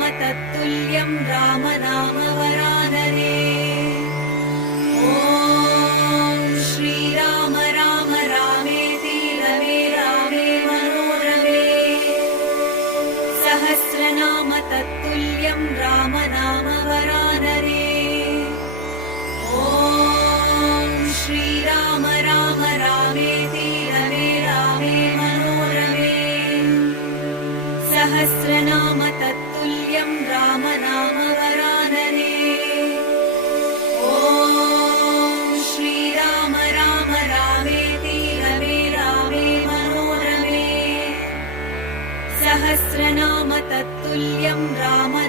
सहस्रनाम तत्तुल्यं राम नाम वरानने। ॐ श्रीराम राम रामेति रमे रामे मनोरमे। सहस्रनाम तत्तुल्यं राम नाम वरानने। ॐ श्रीराम राम रामेति रमे रामे मनोरमे। सहस्रनाम तत्तुल्यं राम नाम वरानने। ॐ श्रीराम राम रामेति रमे रामे मनोरमे। सहस्रनाम तत्तुल्यं राम